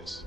this.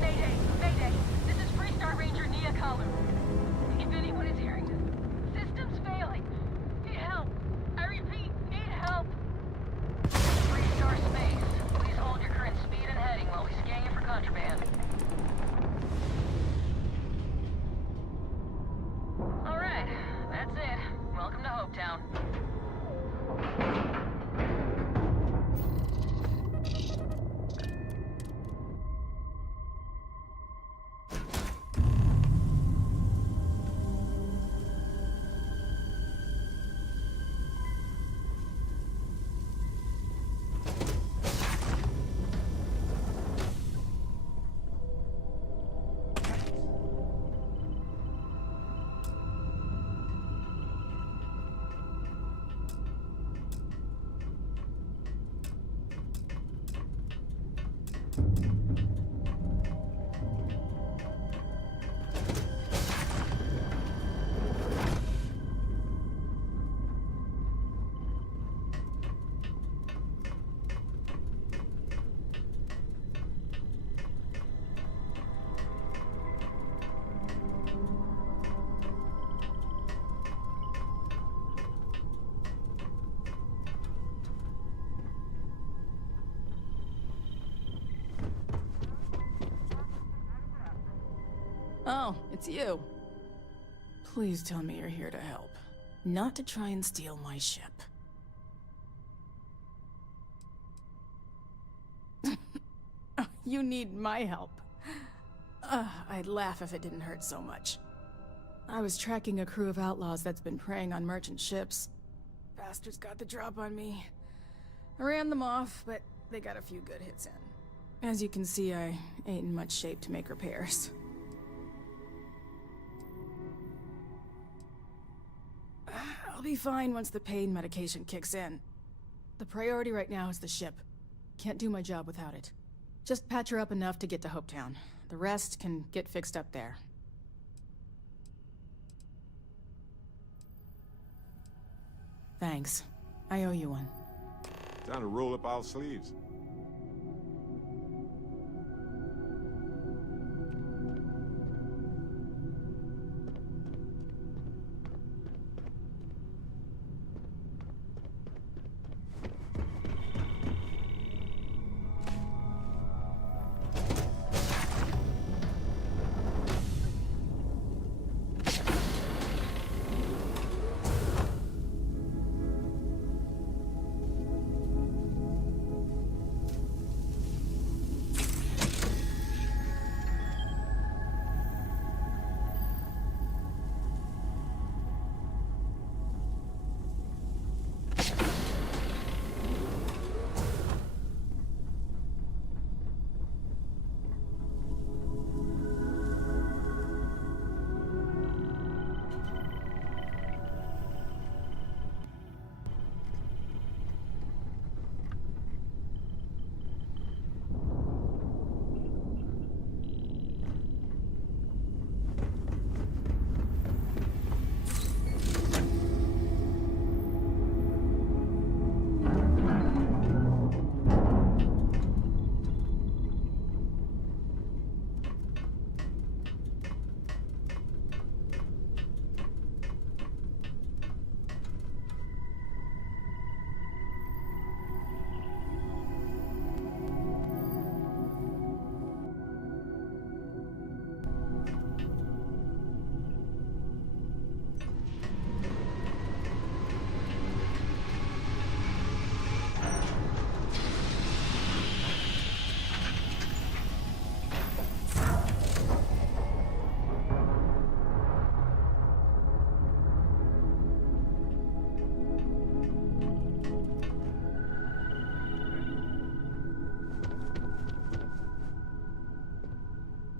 Mayday! Mayday! This is Freestar Ranger Nia Collar. If anyone is hearing this, system's failing. Need help. I repeat, need help. Freestar Space. Please hold your current speed and heading while we scan you for contraband. Alright, that's it. Welcome to Hopetown. Oh, it's you. Please tell me you're here to help, not to try and steal my ship. You need my help. I'd laugh if it didn't hurt so much. I was tracking a crew of outlaws that's been preying on merchant ships. Bastards got the drop on me. I ran them off, but they got a few good hits in. As you can see, I ain't in much shape to make repairs. I'll be fine once the pain medication kicks in. The priority right now is the ship. Can't do my job without it. Just patch her up enough to get to Hopetown. The rest can get fixed up there. Thanks. I owe you one. Time to roll up our sleeves.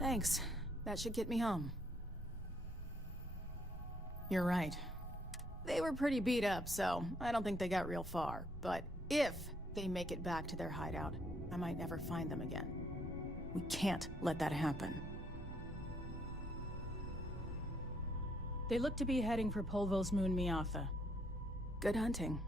Thanks. That should get me home. You're right. They were pretty beat up, so I don't think they got real far. But if they make it back to their hideout, I might never find them again. We can't let that happen. They look to be heading for Polvo's moon Miatha. Good hunting.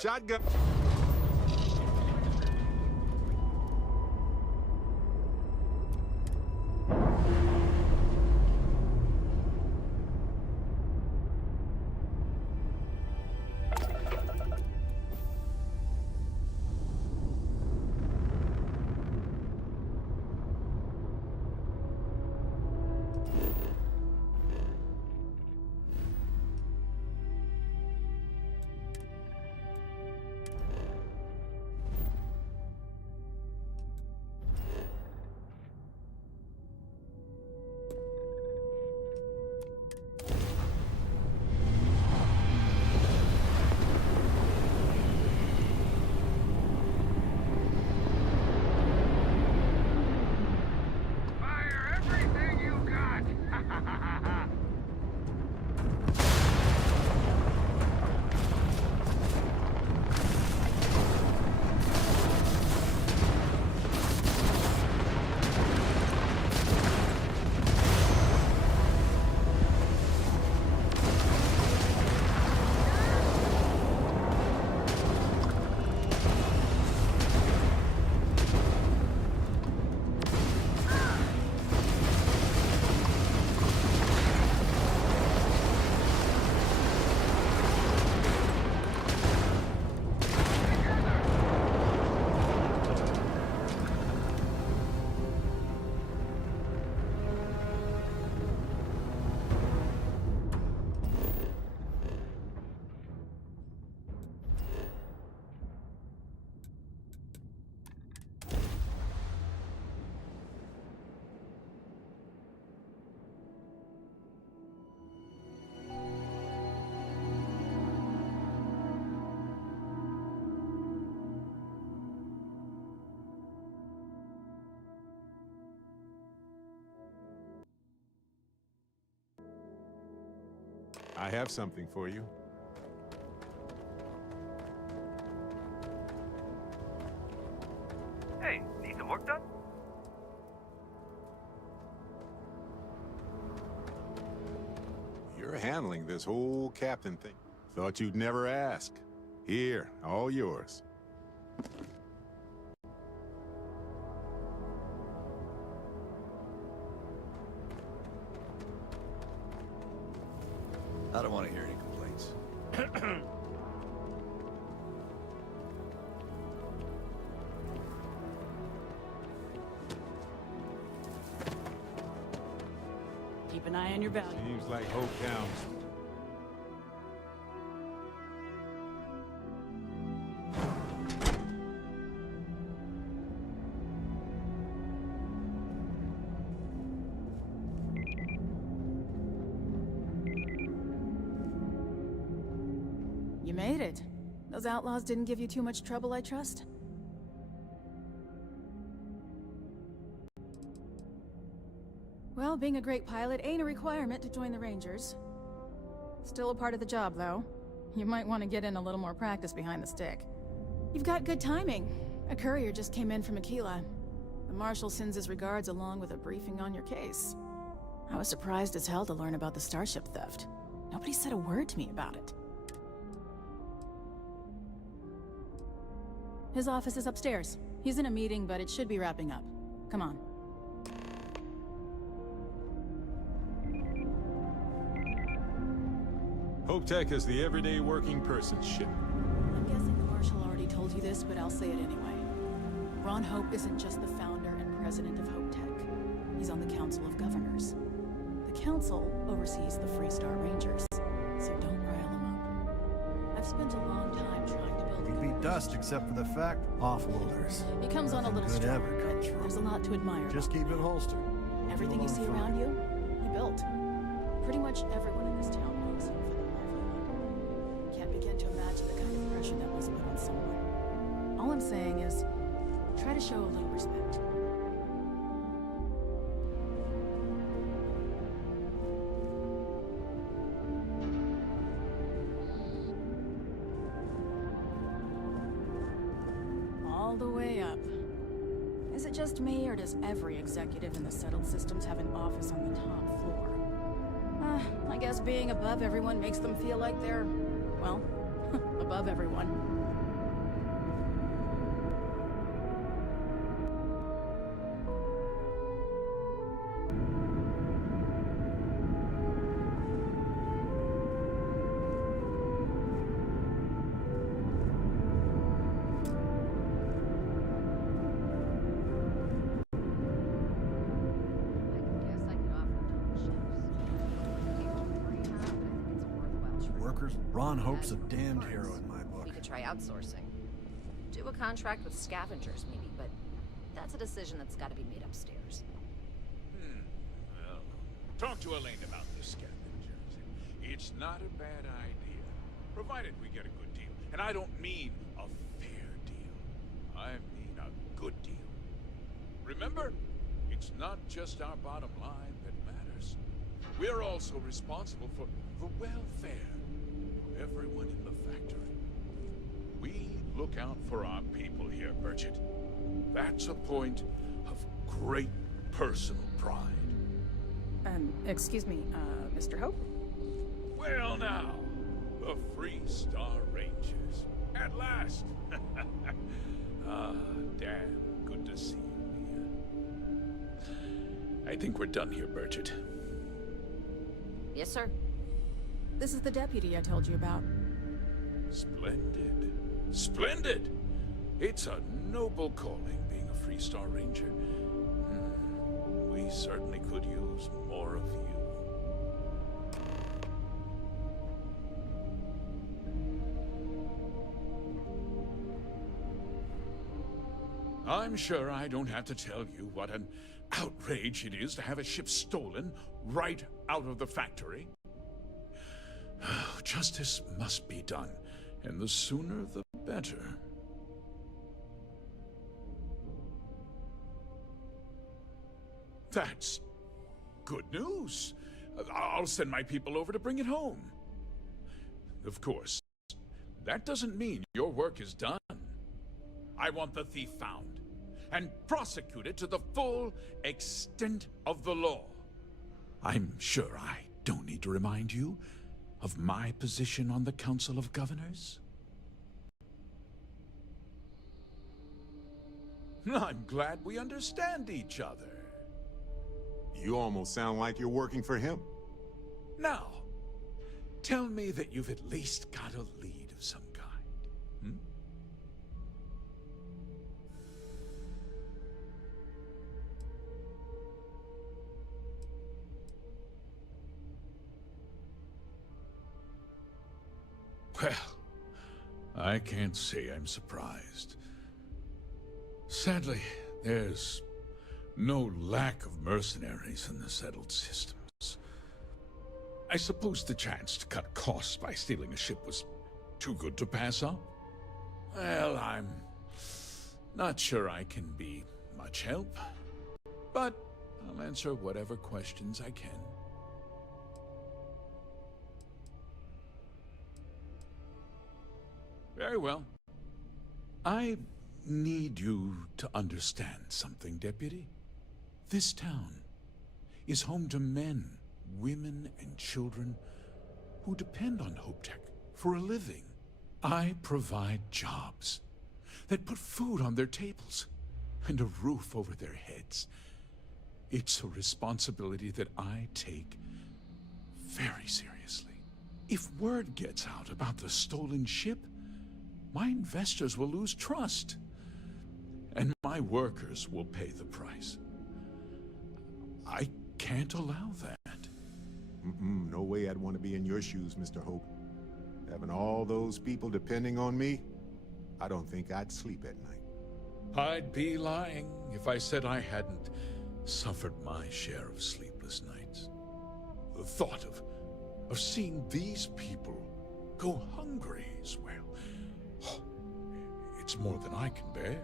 Shotgun. Fire everything you got! I have something for you. Hey, need some work done? You're handling this whole captain thing. Thought you'd never ask. Here, all yours. I don't want to hear any complaints. Keep an eye on your value. Seems like hope counts. You made it. Those outlaws didn't give you too much trouble, I trust? Well, being a great pilot ain't a requirement to join the Rangers. Still a part of the job, though. You might want to get in a little more practice behind the stick. You've got good timing. A courier just came in from Aquila. The Marshal sends his regards along with a briefing on your case. I was surprised as hell to learn about the starship theft. Nobody said a word to me about it. His office is upstairs. He's in a meeting, but it should be wrapping up. Come on. HopeTech is the everyday working person ship. I'm guessing the Marshal already told you this, but I'll say it anyway. Ron Hope isn't just the founder and president of HopeTech. He's on the Council of Governors. The Council oversees the Freestar Rangers, so don't rile him up. I've spent a long time trying to build a We'd be good dust relationship. except for the fact offloaders. He comes on a little Nothing good strong, ever comes but from there's a him. lot to admire. Just keep it holstered. Everything you see around you, he built. Pretty much everyone in this town knows him for the livelihood. Can't begin to imagine the kind of pressure that must put on someone. All I'm saying is, try to show a little respect. All the way up. Is it just me, or does every executive in the settled systems have an office on the top floor? I guess being above everyone makes them feel like they're, well, above everyone. Workers, Ron Hope's a damned hero in my book. We could try outsourcing. Do a contract with scavengers, maybe, but that's a decision that's got to be made upstairs. Well, talk to Elaine about this scavengers. It's not a bad idea, provided we get a good deal. And I don't mean a fair deal. I mean a good deal. Remember, it's not just our bottom line that matters. We're also responsible for the welfare of everyone in the factory. We look out for our people here, Burchett. That's a point of great personal pride. Excuse me, Mr. Hope? Well now, the Freestar Rangers. At last! Damn, good to see you, Mia. I think we're done here, Burchett. Yes, sir. This is the deputy I told you about. Splendid. Splendid! It's a noble calling, being a Freestar Ranger. We certainly could use more of you. I'm sure I don't have to tell you what an outrage it is to have a ship stolen right out of the factory. Justice must be done, and the sooner the better. That's good news. I'll send my people over to bring it home. Of course, that doesn't mean your work is done. I want the thief found and prosecuted to the full extent of the law. I'm sure I don't need to remind you of my position on the Council of Governors. I'm glad we understand each other. You almost sound like you're working for him. Now, tell me that you've at least got a lead of some kind. Well, I can't say I'm surprised. Sadly, there's no lack of mercenaries in the settled systems. I suppose the chance to cut costs by stealing a ship was too good to pass up? Well, I'm not sure I can be much help, but I'll answer whatever questions I can. Very well. I need you to understand something, Deputy. This town is home to men, women, and children who depend on HopeTech for a living. I provide jobs that put food on their tables and a roof over their heads. It's a responsibility that I take very seriously. If word gets out about the stolen ship, my investors will lose trust. And my workers will pay the price. I can't allow that. No way I'd want to be in your shoes, Mr. Hope. Having all those people depending on me, I don't think I'd sleep at night. I'd be lying if I said I hadn't suffered my share of sleepless nights. The thought of seeing these people go hungry as well, it's more than I can bear.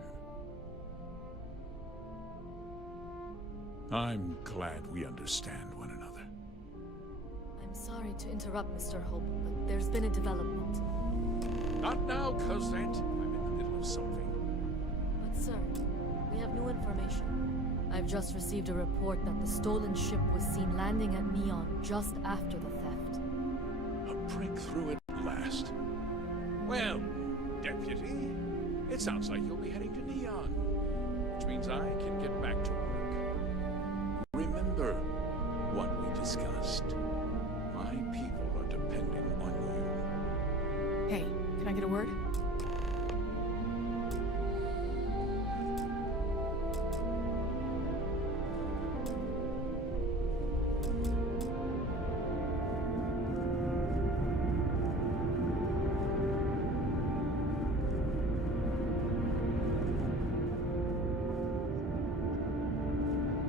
I'm glad we understand one another. I'm sorry to interrupt, Mr. Hope, but there's been a development. Not now, Cosette. I'm in the middle of something. But sir, we have new information. I've just received a report that the stolen ship was seen landing at Neon just after the theft. A breakthrough at last. Well, Deputy, it sounds like you'll be heading to Neon, which means I can get back to work. Remember what we discussed. My people are depending on you. Hey, can I get a word?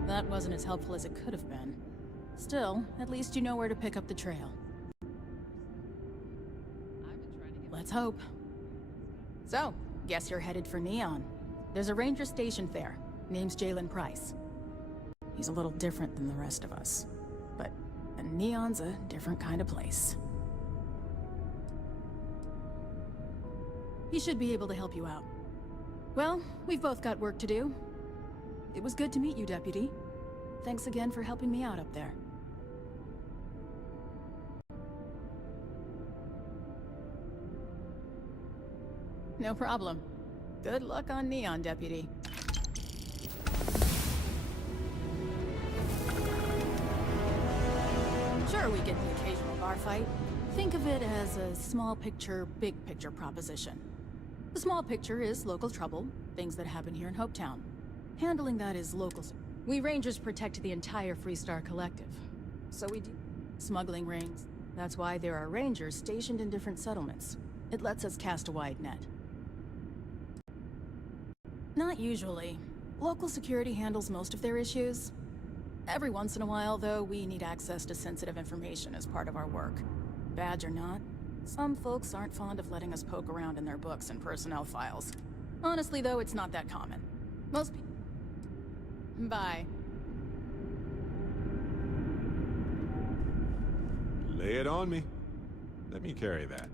That wasn't as helpful as it could have been. Still, at least you know where to pick up the trail. Let's hope. So, guess you're headed for Neon. There's a ranger stationed there. Name's Jalen Price. He's a little different than the rest of us. But Neon's a different kind of place. He should be able to help you out. Well, we've both got work to do. It was good to meet you, Deputy. Thanks again for helping me out up there. No problem. Good luck on Neon, Deputy. Sure, we get the occasional bar fight. Think of it as a small picture, big picture proposition. The small picture is local trouble, things that happen here in Hopetown. Handling that is local. We Rangers protect the entire Freestar Collective. So we do smuggling rings. That's why there are Rangers stationed in different settlements. It lets us cast a wide net. Not usually. Local security handles most of their issues. Every once in a while, though, we need access to sensitive information as part of our work. Badge or not, some folks aren't fond of letting us poke around in their books and personnel files. Honestly, though, it's not that common. Most people... Bye. Lay it on me. Let me carry that.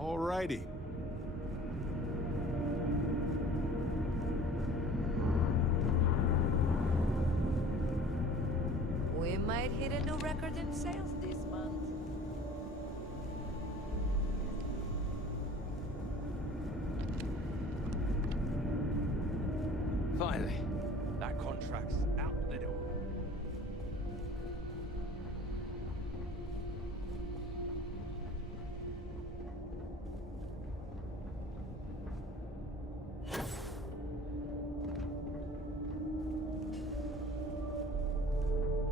Alrighty. We might hit a new record in sales this month. Finally, that contract's out the door.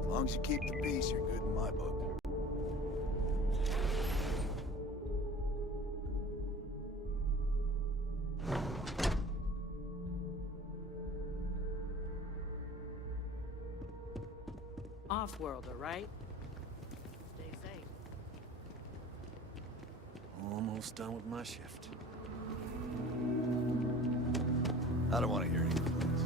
As long as you keep the peace, you're good in my book. Off-worlder, right? Stay safe. Almost done with my shift. I don't want to hear any complaints.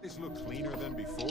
These look cleaner than before.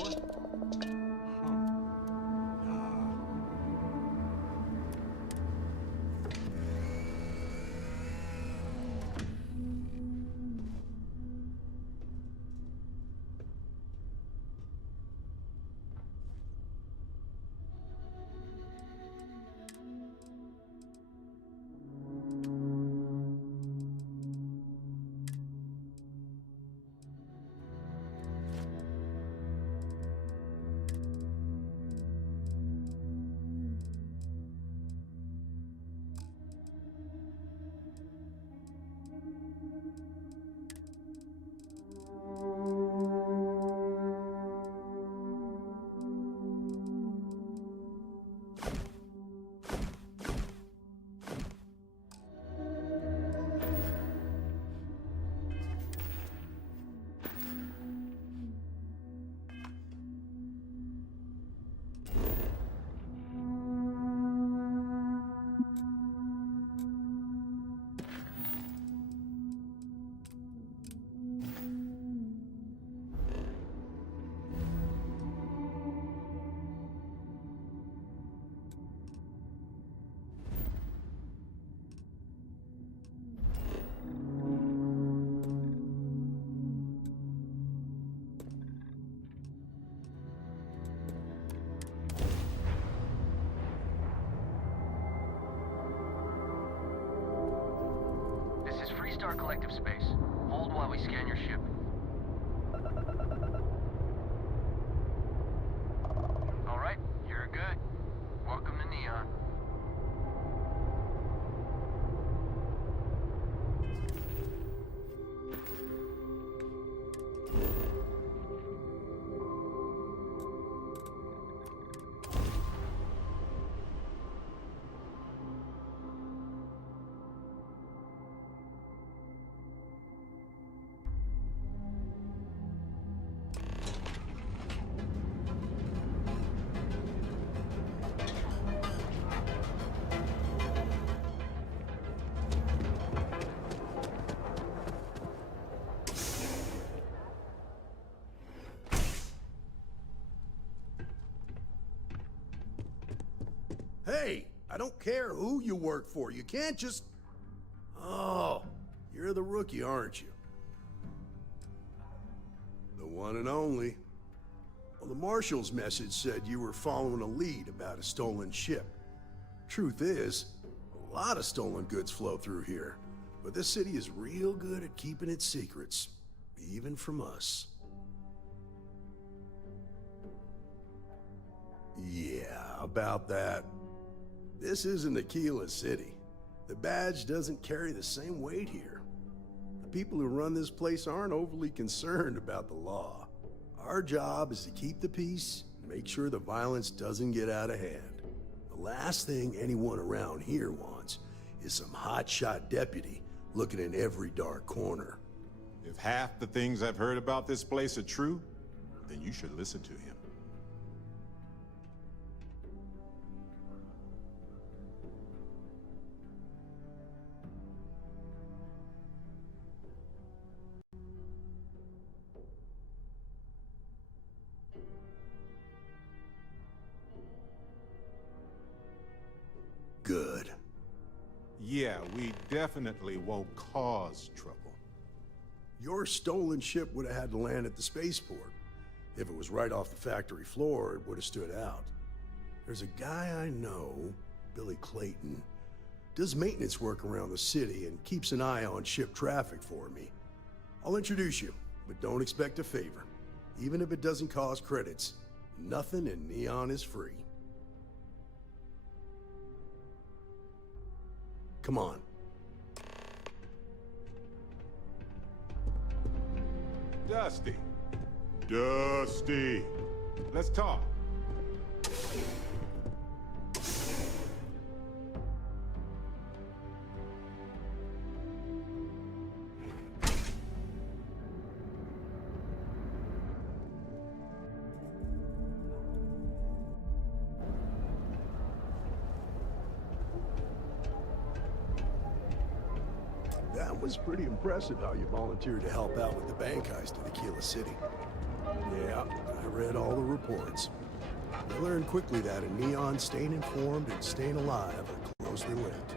This is Freestar Collective Space. Hold while we scan your ship. All right, you're good. Welcome to Neon. Hey, I don't care who you work for. You can't just... Oh, you're the rookie, aren't you? The one and only. Well, the Marshal's message said you were following a lead about a stolen ship. Truth is, a lot of stolen goods flow through here, but this city is real good at keeping its secrets, even from us. Yeah, about that. This isn't Aquila City. The badge doesn't carry the same weight here. The people who run this place aren't overly concerned about the law. Our job is to keep the peace and make sure the violence doesn't get out of hand. The last thing anyone around here wants is some hotshot deputy looking in every dark corner. If half the things I've heard about this place are true, then you should listen to him. Good. Yeah, we definitely won't cause trouble. Your stolen ship would have had to land at the spaceport. If it was right off the factory floor, it would have stood out. There's a guy I know, Billy Clayton, does maintenance work around the city and keeps an eye on ship traffic for me. I'll introduce you, but don't expect a favor. Even if it doesn't cost credits, nothing in Neon is free. Come on. Dusty. Dusty. Let's talk. was pretty impressive how you volunteered to help out with the bank heist in Aquila City. Yeah, I read all the reports. I learned quickly that a Neon staying informed and staying alive are closely linked.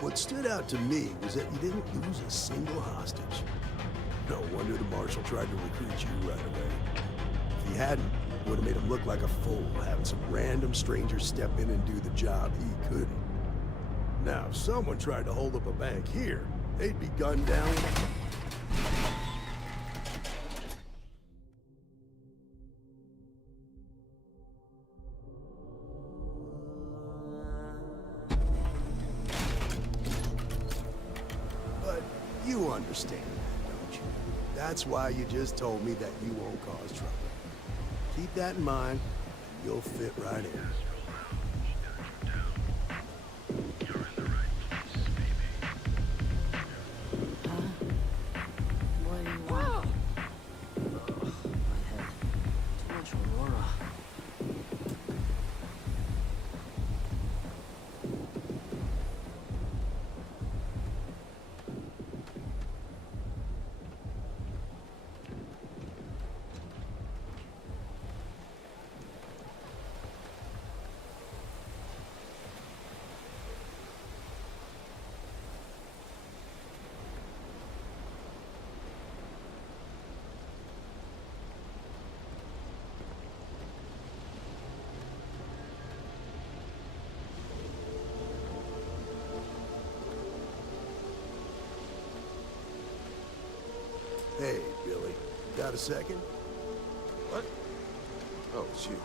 What stood out to me was that you didn't lose a single hostage. No wonder the Marshal tried to recruit you right away. If he hadn't, it would have made him look like a fool, having some random stranger step in and do the job he couldn't. Now, if someone tried to hold up a bank here, they'd be gunned down. But you understand that, don't you? That's why you just told me that you won't cause trouble. Keep that in mind, and you'll fit right in. What do you want? My head. Too much Aurora. Hey, Billy. Got a second? What? Oh, it's you.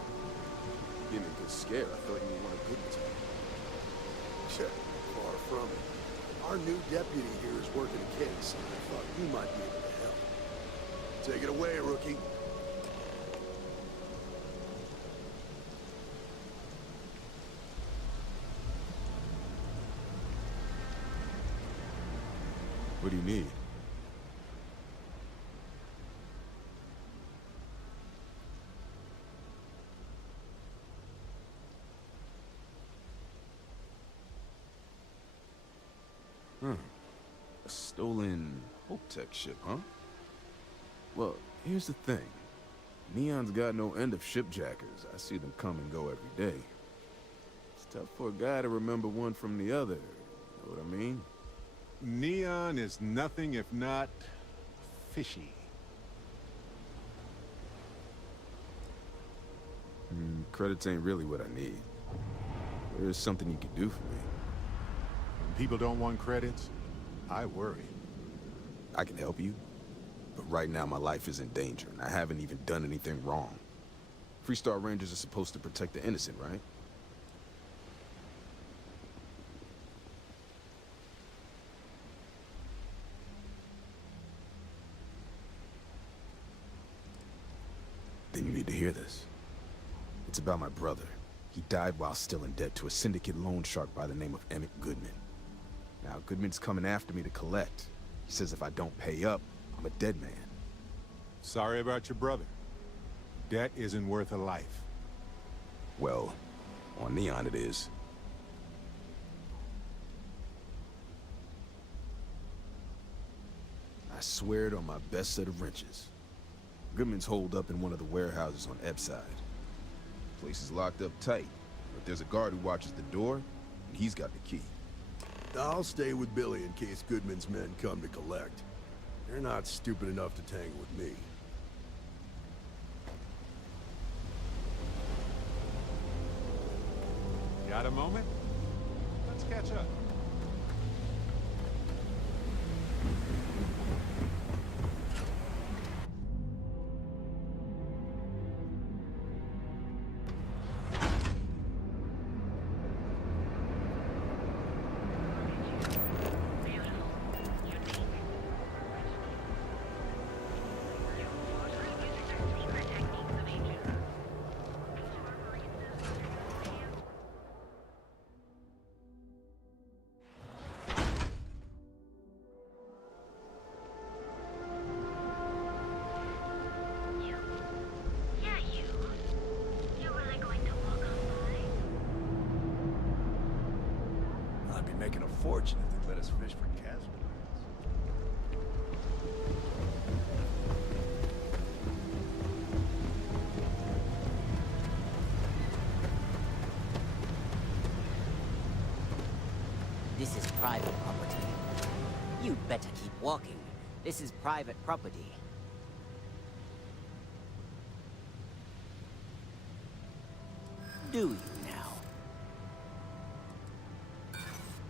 Give me a good scare. I thought you wanted good to me. Check. Far from it. Our new deputy here is working a case, and I thought you might be able to help. Take it away, rookie. What do you need? A stolen Hope Tech ship, huh? Well, here's the thing. Neon's got no end of shipjackers. I see them come and go every day. It's tough for a guy to remember one from the other. You know what I mean? Neon is nothing if not fishy. Credits ain't really what I need. There is something you can do for me. When people don't want credits, I worry. I can help you, but right now my life is in danger, and I haven't even done anything wrong. Freestar Rangers are supposed to protect the innocent, right? Then you need to hear this. It's about my brother. He died while still in debt to a syndicate loan shark by the name of Emmett Goodman. Now, Goodman's coming after me to collect. He says if I don't pay up, I'm a dead man. Sorry about your brother. Debt isn't worth a life. Well, on Neon it is. I swear it on my best set of wrenches. Goodman's holed up in one of the warehouses on Ebbside. Place is locked up tight, but there's a guard who watches the door, and he's got the key. I'll stay with Billy in case Goodman's men come to collect. They're not stupid enough to tangle with me. Got a moment? Let's catch up. making a fortune if they let us fish for casualties. This is private property. You'd better keep walking. This is private property. Do you now?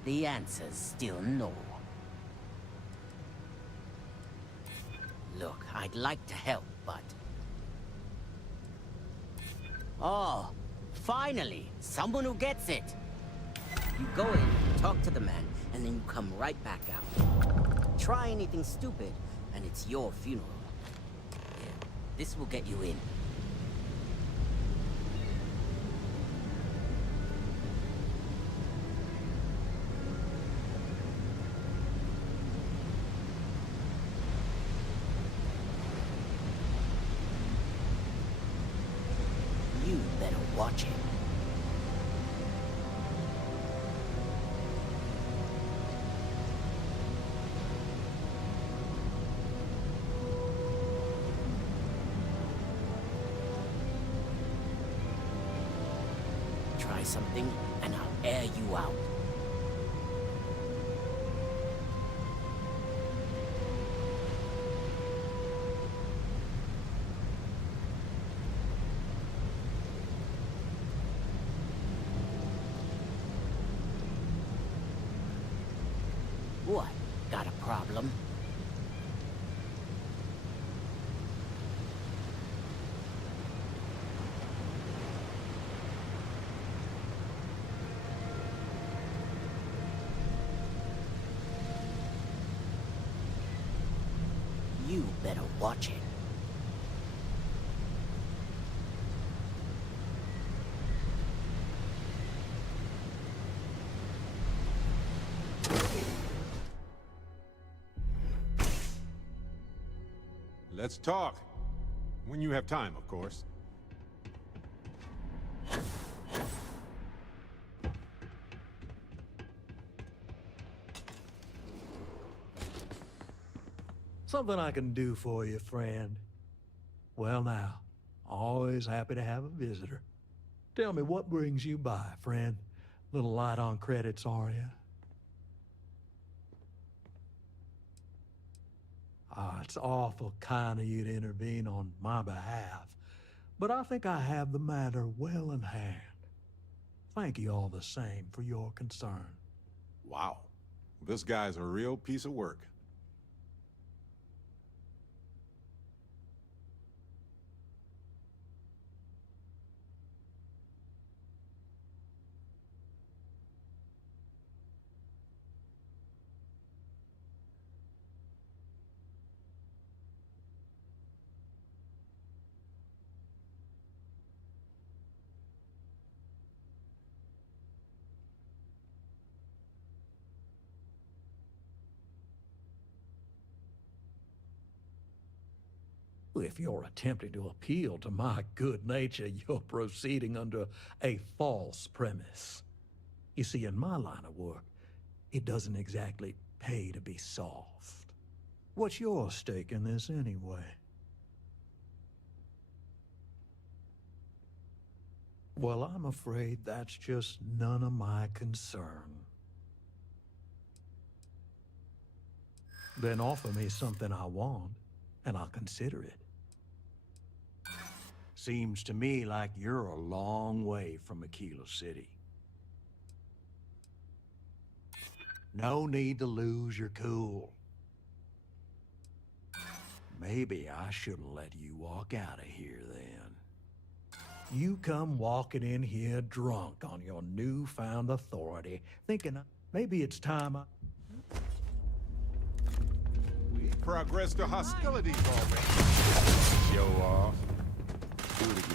The answer's still no. Look, I'd like to help, but... Oh, finally! Someone who gets it! You go in, talk to the man, and then you come right back out. Try anything stupid, and it's your funeral. Yeah, this will get you in. You better watch it. Try something, and I'll air you out. What? Got a problem? You better watch it. Let's talk. When you have time, of course. Something I can do for you, friend. Well now, always happy to have a visitor. Tell me, what brings you by, friend? Little light on credits, are you? Ah, it's awful kind of you to intervene on my behalf, but I think I have the matter well in hand. Thank you all the same for your concern. Wow. This guy's a real piece of work. If you're attempting to appeal to my good nature, you're proceeding under a false premise. You see, in my line of work, it doesn't exactly pay to be soft. What's your stake in this anyway? Well, I'm afraid that's just none of my concern. Then offer me something I want, and I'll consider it. Seems to me like you're a long way from Aquila City. No need to lose your cool. Maybe I shouldn't let you walk out of here then. You come walking in here drunk on your newfound authority, thinking maybe it's time I... We progress to hostilities already. Show off. Do it again.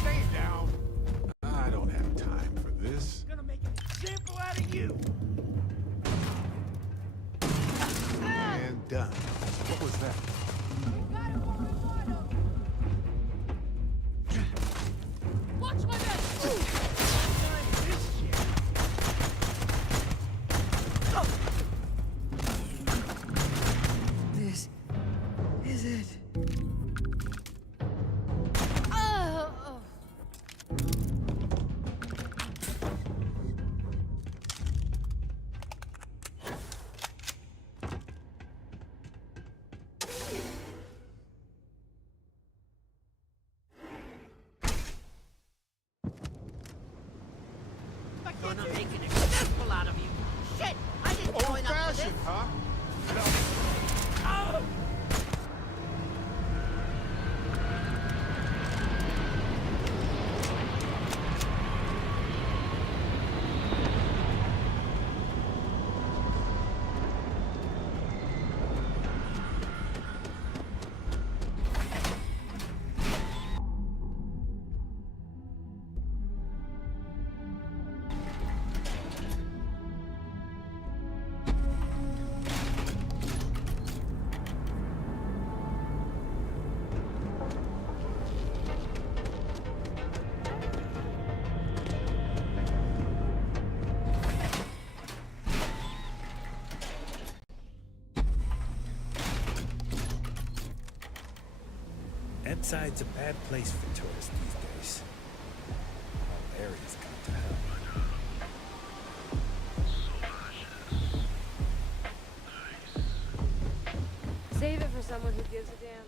Stay down. I don't have time for this. Gonna make an example out of you. And done. What was that? gonna make an example out of you. Shit! I didn't join up for this. Old-fashioned, huh? Ebbside's a bad place for tourists these days. All areas got to help. Save it for someone who gives a damn.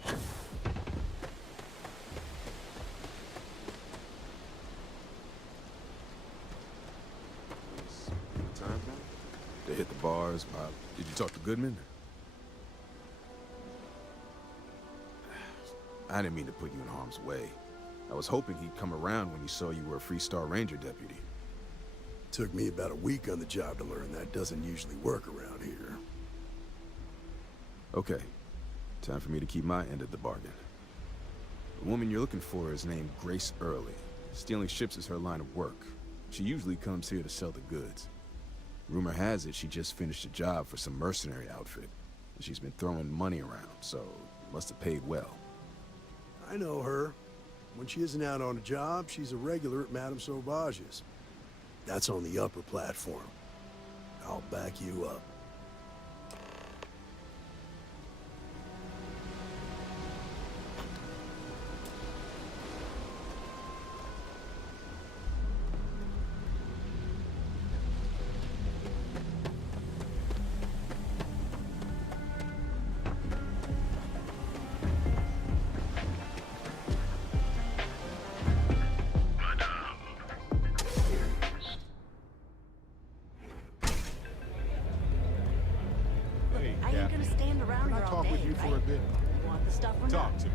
Time now? They hit the bars. Did you talk to Goodman? I didn't mean to put you in harm's way. I was hoping he'd come around when he saw you were a Freestar Ranger deputy. Took me about a week on the job to learn that doesn't usually work around here. Okay. Time for me to keep my end of the bargain. The woman you're looking for is named Grace Early. Stealing ships is her line of work. She usually comes here to sell the goods. Rumor has it she just finished a job for some mercenary outfit. And she's been throwing money around, so must have paid well. I know her. When she isn't out on a job, she's a regular at Madame Sauvage's. That's on the upper platform. I'll back you up. Talk to me.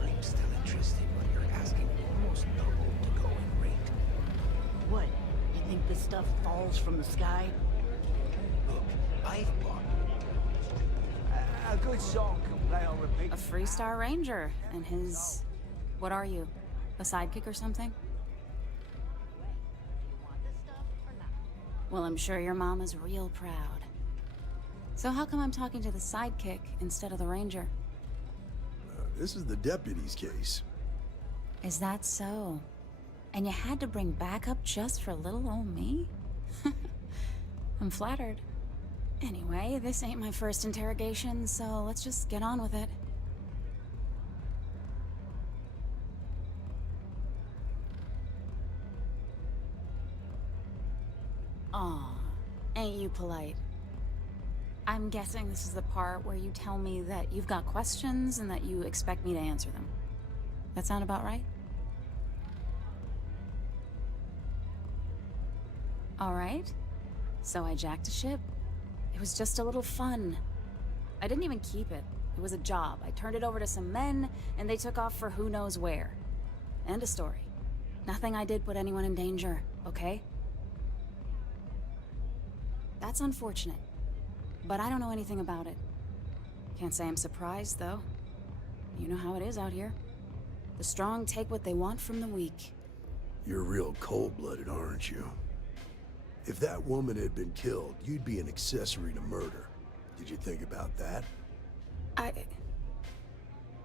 I'm still interested, but you're asking almost double to go in rate. What? You think this stuff falls from the sky? Look, I've bought a good song can play on repeat. A Freestar Ranger and his... What are you? A sidekick or something? Well, I'm sure your mom is real proud. So how come I'm talking to the sidekick instead of the ranger? This is the deputy's case. Is that so? And you had to bring backup just for little old me? I'm flattered. Anyway, this ain't my first interrogation, so let's just get on with it. Aw, ain't you polite? I'm guessing this is the part where you tell me that you've got questions and that you expect me to answer them. That sound about right? All right. So I jacked a ship. It was just a little fun. I didn't even keep it. It was a job. I turned it over to some men, and they took off for who knows where. End of story. Nothing I did put anyone in danger, okay? That's unfortunate. But I don't know anything about it. Can't say I'm surprised, though. You know how it is out here. The strong take what they want from the weak. You're real cold-blooded, aren't you? If that woman had been killed, you'd be an accessory to murder. Did you think about that?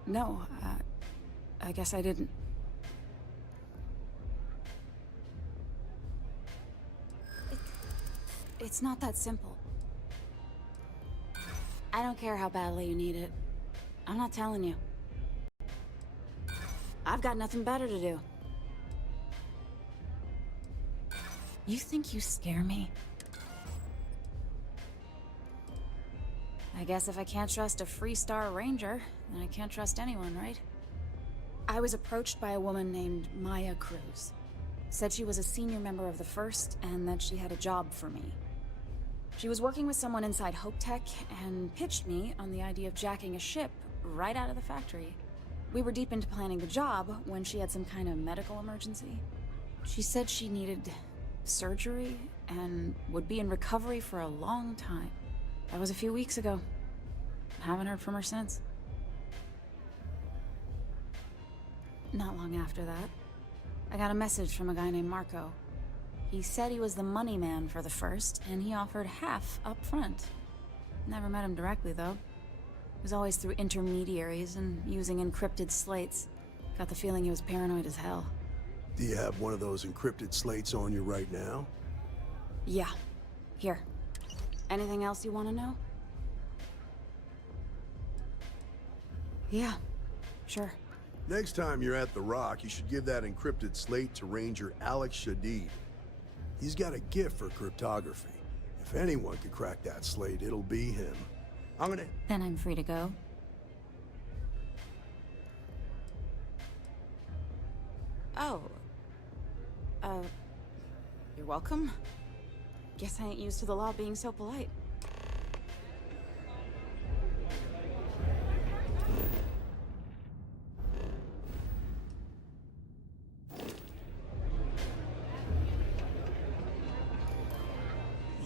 No, I guess I didn't. It's not that simple. I don't care how badly you need it. I'm not telling you. I've got nothing better to do. You think you scare me? I guess if I can't trust a Freestar Ranger, then I can't trust anyone, right? I was approached by a woman named Maya Cruz. Said she was a senior member of the First and that she had a job for me. She was working with someone inside Hope Tech and pitched me on the idea of jacking a ship right out of the factory. We were deep into planning the job when she had some kind of medical emergency. She said she needed surgery and would be in recovery for a long time. That was a few weeks ago. Haven't heard from her since. Not long after that, I got a message from a guy named Marco. He said he was the money man for the First, and he offered half up front. Never met him directly, though. It was always through intermediaries and using encrypted slates. Got the feeling he was paranoid as hell. Do you have one of those encrypted slates on you right now? Yeah. Here. Anything else you want to know? Yeah. Sure. Next time you're at the Rock, you should give that encrypted slate to Ranger Alex Shadid. He's got a gift for cryptography. If anyone could crack that slate, it'll be him. Then I'm free to go. Oh. You're welcome. Guess I ain't used to the law being so polite.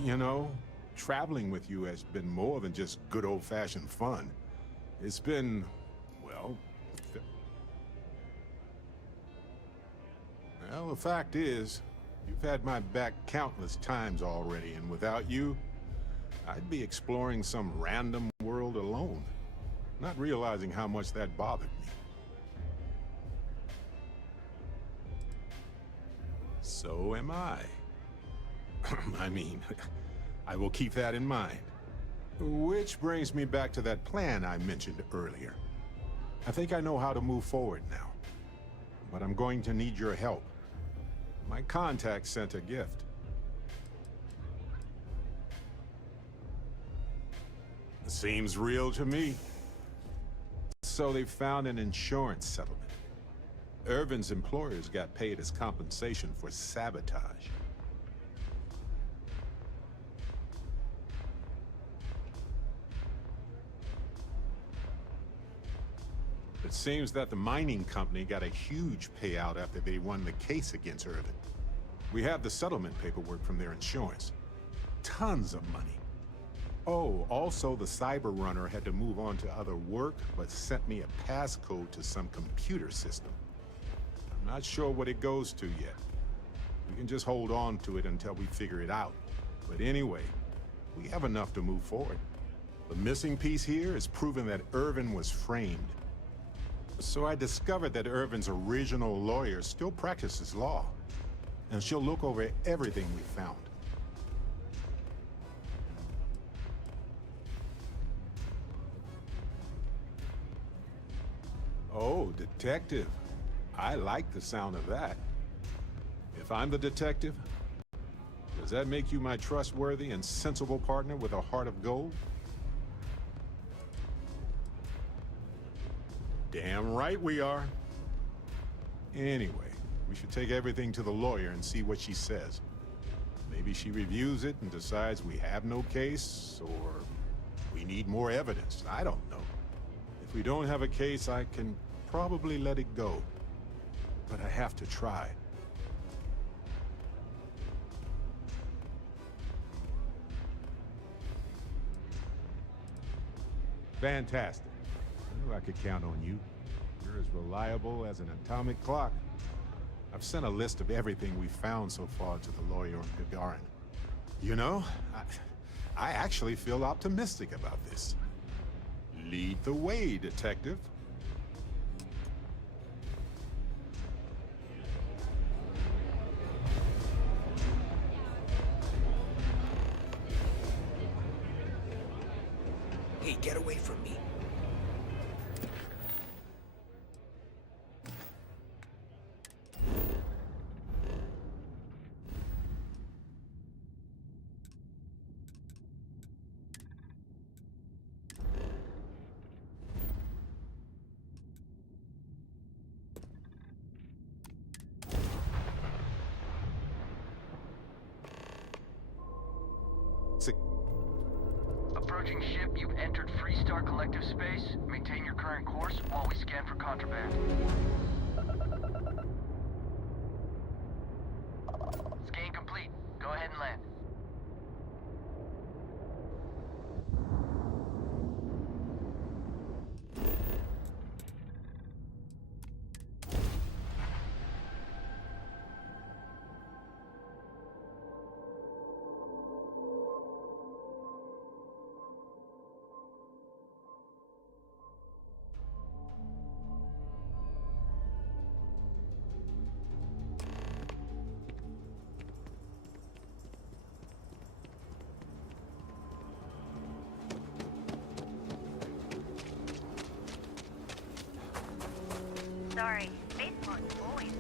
You know, traveling with you has been more than just good old-fashioned fun. It's been, well... Well, the fact is, you've had my back countless times already, and without you, I'd be exploring some random world alone, not realizing how much that bothered me. So am I. I mean, I will keep that in mind. Which brings me back to that plan I mentioned earlier. I think I know how to move forward now. But I'm going to need your help. My contact sent a gift. Seems real to me. So they found an insurance settlement. Irvin's employers got paid as compensation for sabotage. It seems that the mining company got a huge payout after they won the case against Irvin. We have the settlement paperwork from their insurance. Tons of money. Oh, also the cyber runner had to move on to other work, but sent me a passcode to some computer system. I'm not sure what it goes to yet. We can just hold on to it until we figure it out. But anyway, we have enough to move forward. The missing piece here is proving that Irvin was framed. So I discovered that Irvin's original lawyer still practices law, and she'll look over everything we found. Oh, detective. I like the sound of that. If I'm the detective, does that make you my trustworthy and sensible partner with a heart of gold? Damn right we are. Anyway, we should take everything to the lawyer and see what she says. Maybe she reviews it and decides we have no case, or we need more evidence. I don't know. If we don't have a case, I can probably let it go. But I have to try. Fantastic. I knew I could count on you. You're as reliable as an atomic clock. I've sent a list of everything we found so far to the lawyer on Gagarin. You know, I actually feel optimistic about this. Lead the way, detective. Hey, get away from me. approaching ship, you've entered Freestar collective space. Maintain your current course while we scan for contraband. Scan complete. Go ahead and land. Sorry, spaceport's always.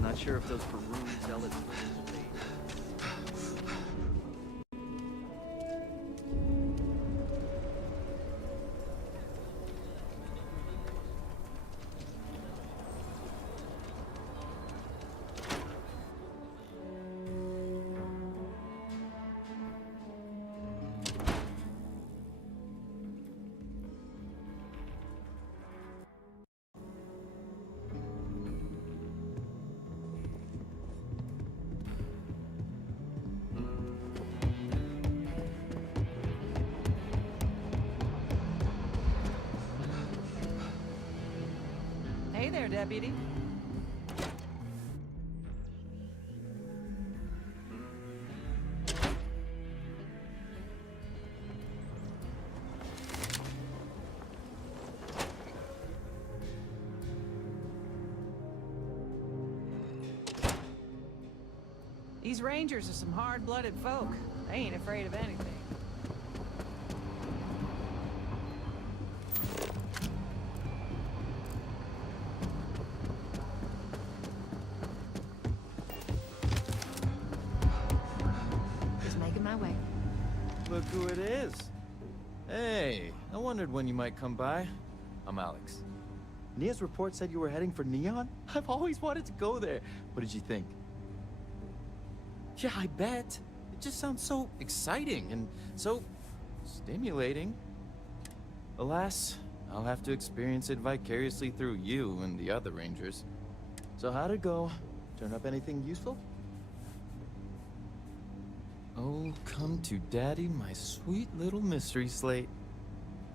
Not sure if those Peru zealots will stay. Hey there, Deputy. These Rangers are some hard-blooded folk. They ain't afraid of anything. Just making my way. Look who it is. Hey, I wondered when you might come by. I'm Alex. Nia's report said you were heading for Neon? I've always wanted to go there. What did you think? Yeah, I bet. It just sounds so exciting and so stimulating. Alas, I'll have to experience it vicariously through you and the other Rangers. So how'd it go? Turn up anything useful? Oh, come to Daddy, my sweet little mystery slate.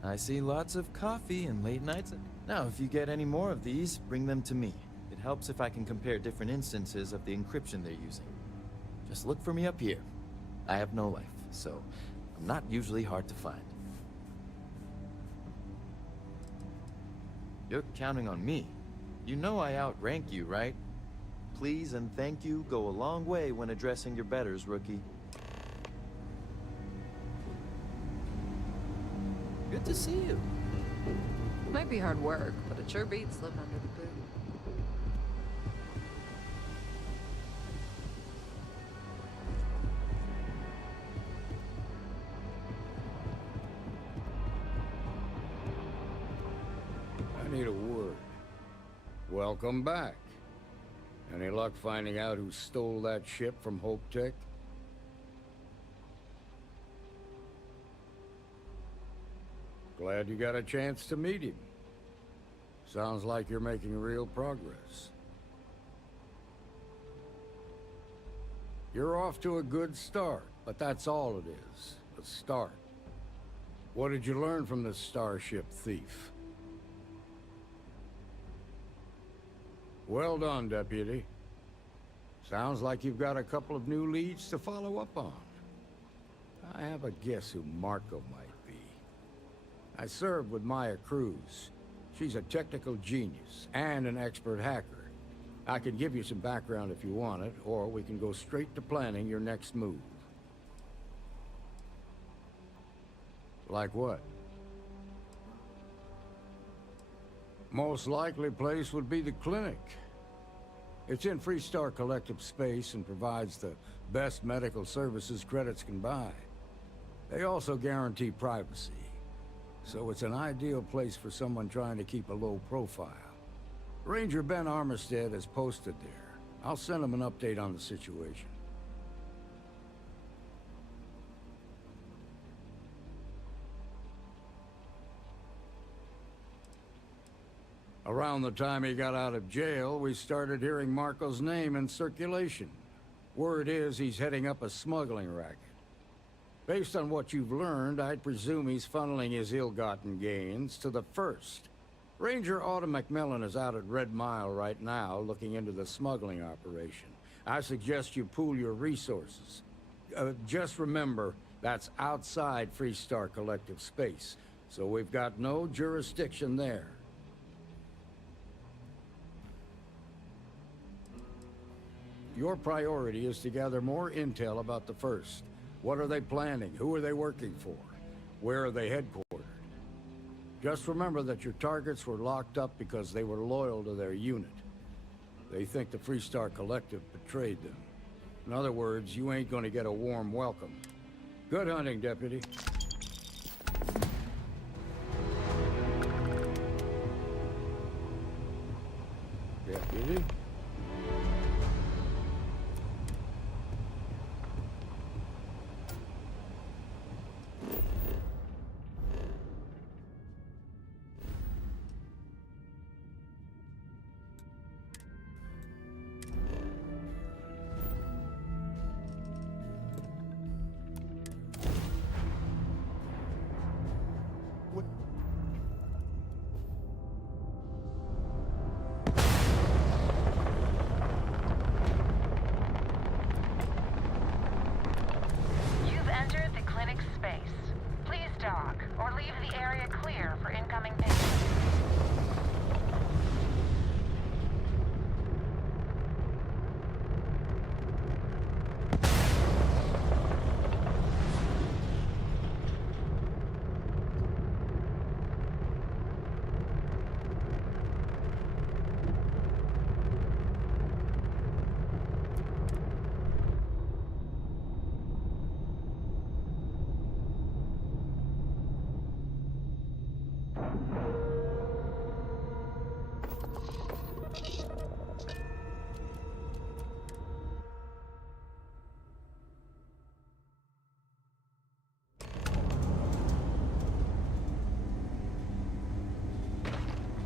I see lots of coffee and late nights. Now, if you get any more of these, bring them to me. It helps if I can compare different instances of the encryption they're using. Just look for me up here. I have no life, so I'm not usually hard to find. You're counting on me. You know I outrank you, right? Please and thank you go a long way when addressing your betters, rookie. Good to see you. Might be hard work, but it sure beats living under the boot. I need a word. Welcome back. Any luck finding out who stole that ship from Hope Tech? Glad you got a chance to meet him. Sounds like you're making real progress. You're off to a good start, but that's all it is, a start. What did you learn from this starship thief? Well done, Deputy. Sounds like you've got a couple of new leads to follow up on. I have a guess who Marco might be. I served with Maya Cruz. She's a technical genius and an expert hacker. I can give you some background if you want it, or we can go straight to planning your next move. Like what? Most likely place would be the clinic. It's in Freestar collective space and provides the best medical services credits can buy. They also guarantee privacy, so it's an ideal place for someone trying to keep a low profile. Ranger Ben Armistead is posted there. I'll send him an update on the situation. Around the time he got out of jail, we started hearing Marco's name in circulation. Word is he's heading up a smuggling racket. Based on what you've learned, I'd presume he's funneling his ill-gotten gains to the First. Ranger Autumn McMillan is out at Red Mile right now, looking into the smuggling operation. I suggest you pool your resources. Just remember, that's outside Freestar collective space, so we've got no jurisdiction there. Your priority is to gather more intel about the First. What are they planning? Who are they working for? Where are they headquartered? Just remember that your targets were locked up because they were loyal to their unit. They think the Freestar Collective betrayed them. In other words, you ain't gonna get a warm welcome. Good hunting, Deputy. Deputy? You've entered the clinic's space. Please dock, or leave the area clear for incoming patients.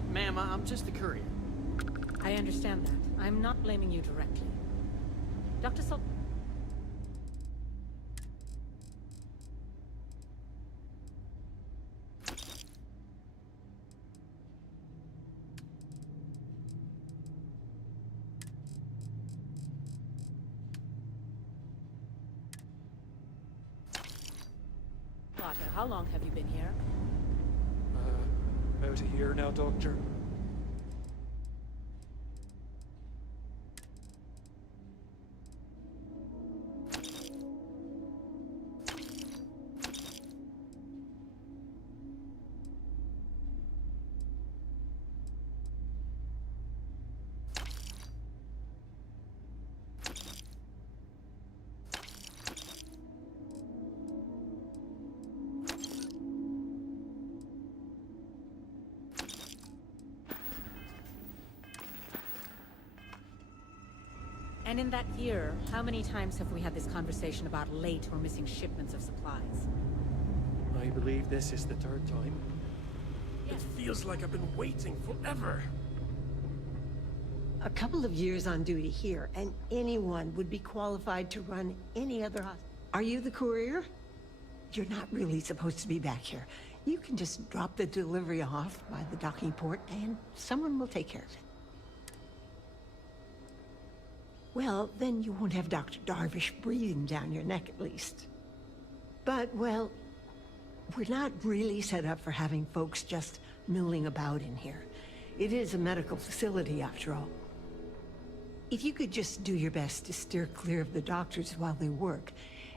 Ma'am, I'm just a courier. I understand that. I'm not blaming you directly. Dr. Sol... Potter, how long have you been here? About a year now, Doctor. And in that year, how many times have we had this conversation about late or missing shipments of supplies? I believe this is the third time. It feels like I've been waiting forever. A couple of years on duty here, and anyone would be qualified to run any other hospital. Are you the courier? You're not really supposed to be back here. You can just drop the delivery off by the docking port, and someone will take care of it. Well, then you won't have Dr. Darvish breathing down your neck at least. But, well, we're not really set up for having folks just milling about in here. It is a medical facility, after all. If you could just do your best to steer clear of the doctors while they work,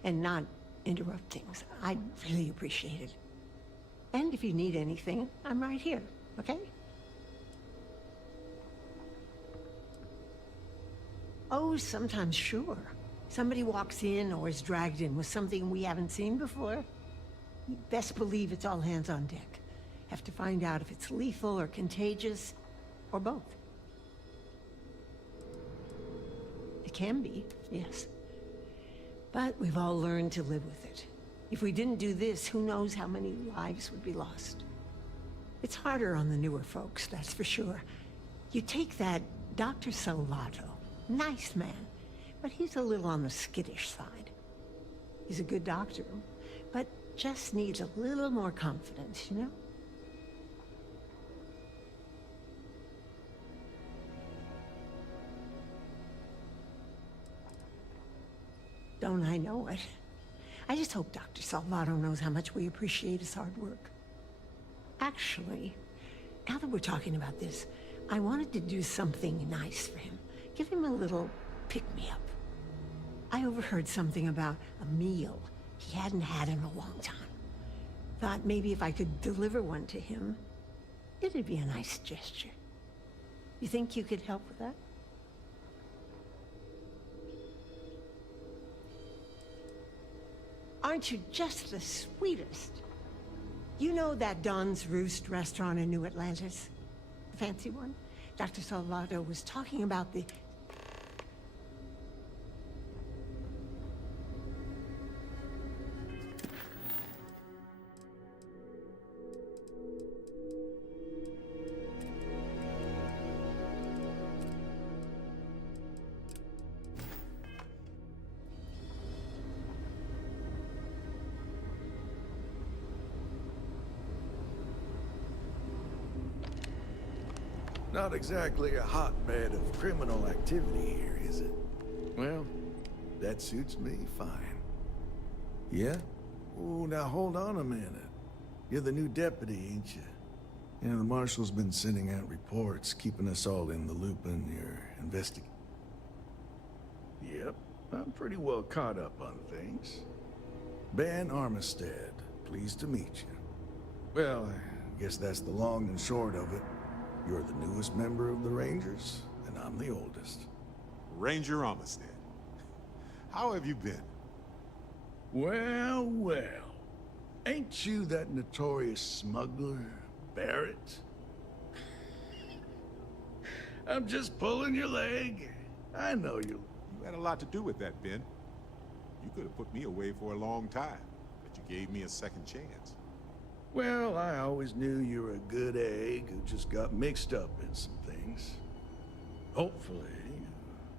and not interrupt things, I'd really appreciate it. And if you need anything, I'm right here, okay? Oh, sometimes, sure. Somebody walks in or is dragged in with something we haven't seen before. You best believe it's all hands on deck. Have to find out if it's lethal or contagious, or both. It can be, yes. But we've all learned to live with it. If we didn't do this, who knows how many lives would be lost. It's harder on the newer folks, that's for sure. You take that Dr. Salvato. Nice man, but he's a little on the skittish side. He's a good doctor, but just needs a little more confidence, you know? Don't I know it? I just hope Dr. Salvato knows how much we appreciate his hard work. Actually, now that we're talking about this, I wanted to do something nice for him. Give him a little pick-me-up. I overheard something about a meal he hadn't had in a long time. Thought maybe if I could deliver one to him, it'd be a nice gesture. You think you could help with that? Aren't you just the sweetest? You know that Don's Roost restaurant in New Atlantis? The fancy one? Dr. Salvato was talking about the... Not exactly a hotbed of criminal activity here, is it? Well, that suits me fine. Yeah? Oh, now hold on a minute. You're the new deputy, ain't you? Yeah, the marshal's been sending out reports, keeping us all in the loop on your investigation. Yep, I'm pretty well caught up on things. Ben Armistead, pleased to meet you. Well, I guess that's the long and short of it. You're the newest member of the Rangers, and I'm the oldest. Ranger Armistead. How have you been? Well, well. Ain't you that notorious smuggler, Barrett? I'm just pulling your leg. I know you. You had a lot to do with that, Ben. You could have put me away for a long time, but you gave me a second chance. Well, I always knew you were a good egg who just got mixed up in some things. Hopefully,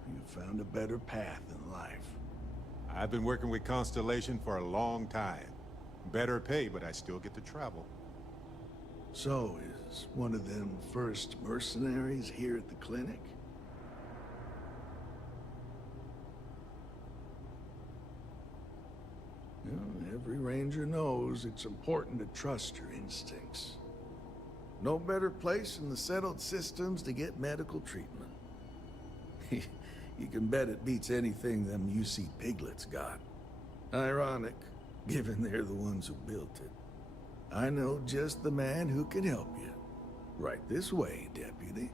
you found a better path in life. I've been working with Constellation for a long time. Better pay, but I still get to travel. So, is one of them first mercenaries here at the clinic? Well, every ranger knows it's important to trust your instincts. No better place in the settled systems to get medical treatment. You can bet it beats anything them UC piglets got. Ironic, given they're the ones who built it. I know just the man who can help you. Right this way, Deputy.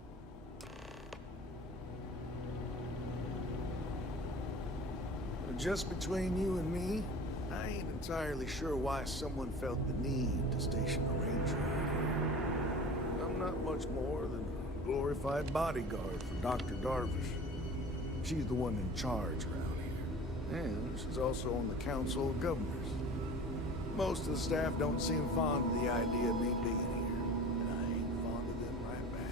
Just between you and me, I ain't entirely sure why someone felt the need to station a ranger out here. I'm not much more than a glorified bodyguard for Dr. Darvish. She's the one in charge around here. And she's also on the Council of Governors. Most of the staff don't seem fond of the idea of me being here. And I ain't fond of them right back.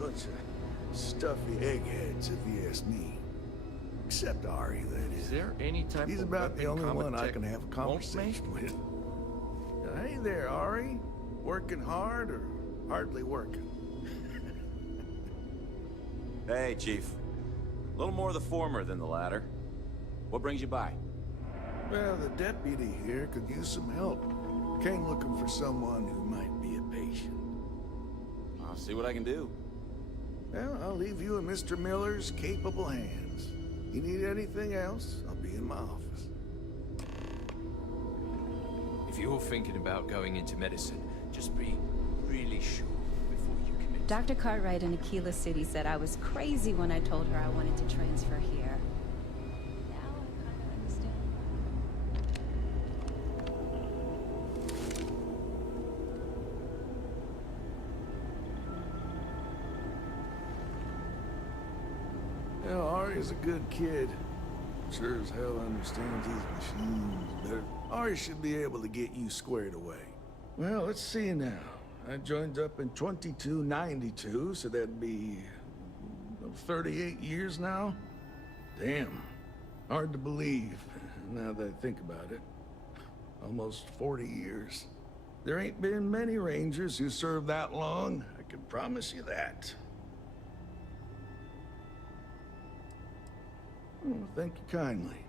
Bunch of stuffy eggheads, if you ask me. Except Ari, that is. Is there any type He's of about the only one I tech can have a conversation with. Hey there, Ari. Working hard or hardly working? Hey, Chief. A little more the former than the latter. What brings you by? Well, the deputy here could use some help. Came looking for someone who might be a patient. I'll see what I can do. Well, I'll leave you in Mr. Miller's capable hands. You need anything else, I'll be in my office. If you're thinking about going into medicine, just be really sure before you commit. Dr. Cartwright in Aquila City said I was crazy when I told her I wanted to transfer here. Now I kind of understand. Well, Ari's a good kid. Sure as hell understands these machines better. Ari should be able to get you squared away. Well, let's see now. I joined up in 2292, so that'd be 38 years now? Damn. Hard to believe, now that I think about it. Almost 40 years. There ain't been many Rangers who served that long, I can promise you that. Oh, thank you kindly.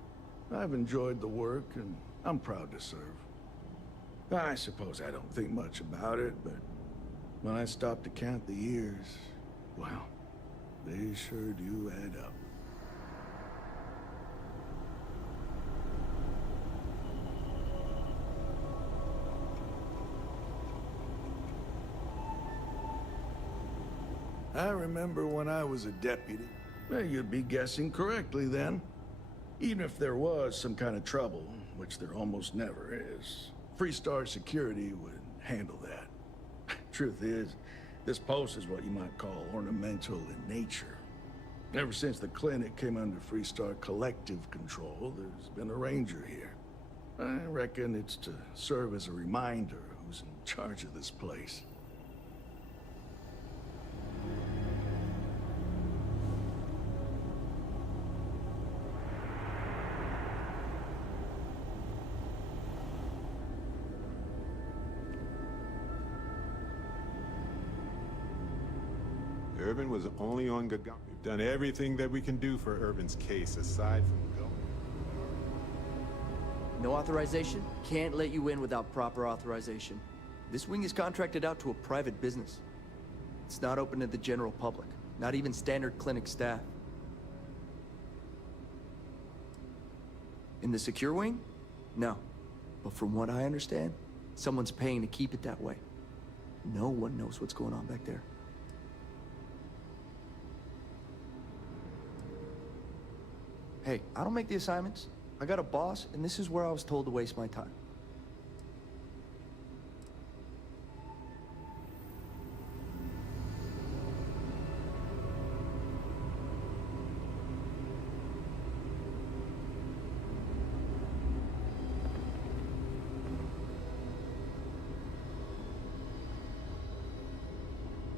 I've enjoyed the work, and I'm proud to serve. I suppose I don't think much about it, but when I stop to count the years, well, they sure do add up. I remember when I was a deputy. Well, you'd be guessing correctly then. Even if there was some kind of trouble, which there almost never is, Freestar security would handle that. Truth is, this post is what you might call ornamental in nature. Ever since the clinic came under Freestar collective control, there's been a ranger here. I reckon it's to serve as a reminder who's in charge of this place. Irvin was only on Gagan. We've done everything that we can do for Irvin's case, aside from Bill. No authorization? Can't let you in without proper authorization. This wing is contracted out to a private business. It's not open to the general public, not even standard clinic staff. In the secure wing? No. But from what I understand, someone's paying to keep it that way. No one knows what's going on back there. Hey, I don't make the assignments. I got a boss, and this is where I was told to waste my time.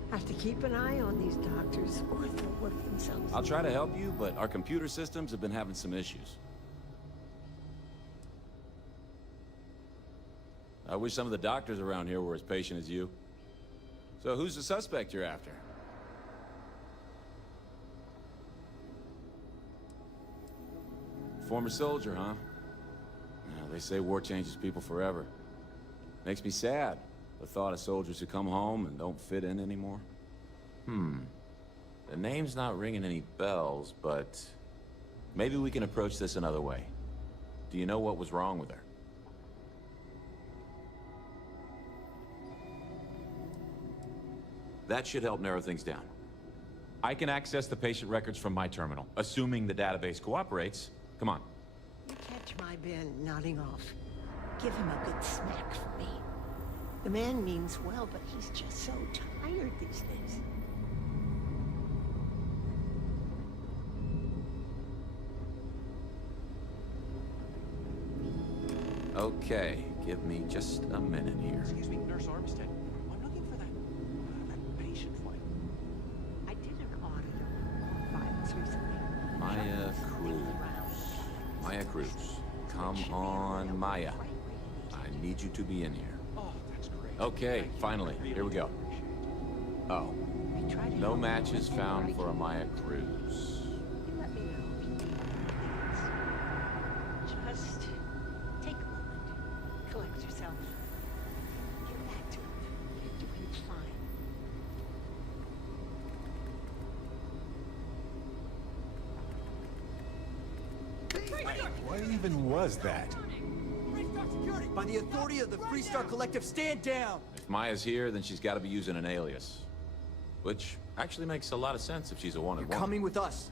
Have to keep an eye on these doctors, or they'll work themselves. I'll try to help you, but our computer systems have been having some issues. I wish some of the doctors around here were as patient as you. So who's the suspect you're after? Former soldier, huh? Yeah, they say war changes people forever. Makes me sad, the thought of soldiers who come home and don't fit in anymore. The name's not ringing any bells, but maybe we can approach this another way. Do you know what was wrong with her? That should help narrow things down. I can access the patient records from my terminal, assuming the database cooperates. Come on. You catch my Ben nodding off. Give him a good smack for me. The man means well, but he's just so tired these days. Okay, give me just a minute here. Excuse me, Nurse Armstead. I'm looking for that patient file. I did an audit of files recently. Maya Cruz. Maya Cruz. Come on, Maya. I need you to be in here. Oh, that's great. Okay, finally. Here we go. Oh. No matches found for a Maya Cruz. Let me know if you need anything. Just take a moment. Collect yourself. Get back to it. You're doing fine. What even was that? Freestar security! By the authority of the Freestar Collective, stand down! If Maya's here, then she's got to be using an alias. Which actually makes a lot of sense if she's a wanted woman. You're coming with us.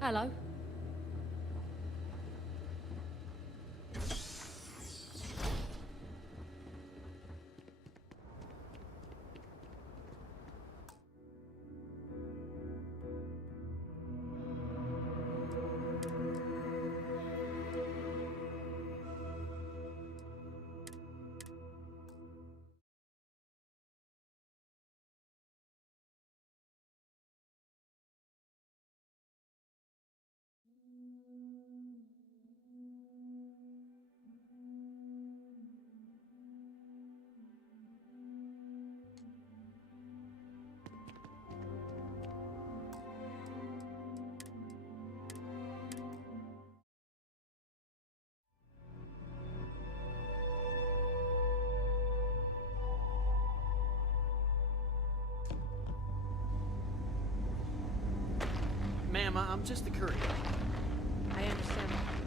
Hello. ma'am. I'm just a courier. I understand that.